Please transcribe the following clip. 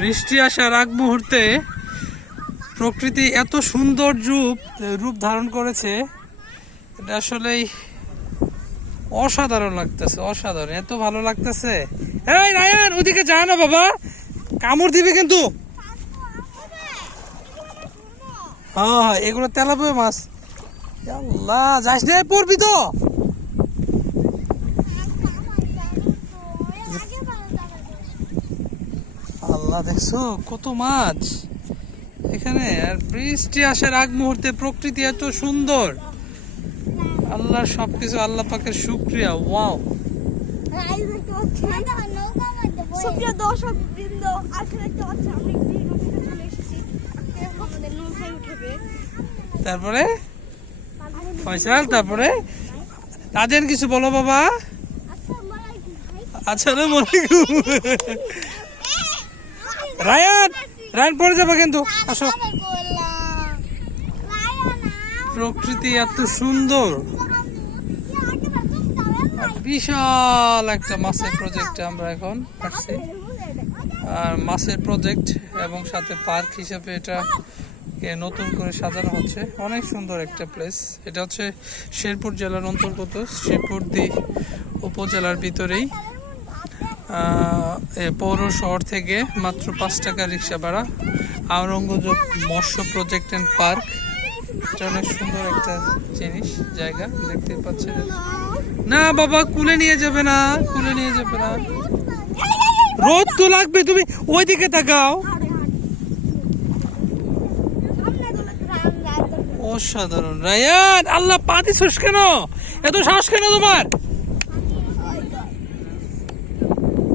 বৃষ্টি আসার আগ মুহূর্তে প্রকৃতি এত সুন্দর রূপ ধারণ করেছে, এটা আসলেই অসাধারণ লাগতেছে, অসাধারণ, এত ভালো লাগতেছে। এই রায়ান, ওদিকে যা না বাবা, কামড় দিবে কিন্তু। হ্যাঁ, এগুলো তেলাপিয়া মাছ। আল্লাহ, যাস না, পড়বি তো। আল্লাহ, দেখছো কত মাছ এখানে। আর বৃষ্টি আসার আগ মুহূর্তে প্রকৃতি এত সুন্দর, আল্লাহর সবকিছু, আল্লাহ পাকের শুকরিয়া। ওয়াও, সুপ্রিয় দর্শক বৃন্দ, আজকে দেখতে পাচ্ছি আমি নদীতে চলে এসেছি। আমাদের নৌকায় উঠবে। তারপরে ফয়সাল, তারপরে তাদের কিছু বলো বাবা। আসসালামু আলাইকুম। রায়ান, রায়ান পড়ে যাবে কিন্তু। আসো, প্রকৃতি এত সুন্দর, বিশাল একটা মাছের প্রজেক্টে আমরা এখন আসছি। আর মাছের প্রজেক্ট এবং সাথে পার্ক হিসেবে এটা নতুন করে সাজানো হচ্ছে। অনেক সুন্দর একটা প্লেস। এটা হচ্ছে শেরপুর জেলার অন্তর্গত, শ্রীপুরদি উপজেলার ভিতরেই। পৌর শহর থেকে মাত্র 5 টাকা রিক্সা ভাড়া। আওরঙ্গজেব মৎস্য প্রজেক্ট অ্যান্ড পার্ক, এটা অনেক সুন্দর একটা জিনিস, জায়গা দেখতে পাচ্ছেন। না বাবা, কুলে নিয়ে যাবে না, কুলে নিয়ে যাবে না, রোদ তো লাগবে, তুমি ওইদিকে তাকাও। অসাধারণ রায়ান, আল্লাহ, পা দিছিস কেন? এত শ্বাস কেন তোমার?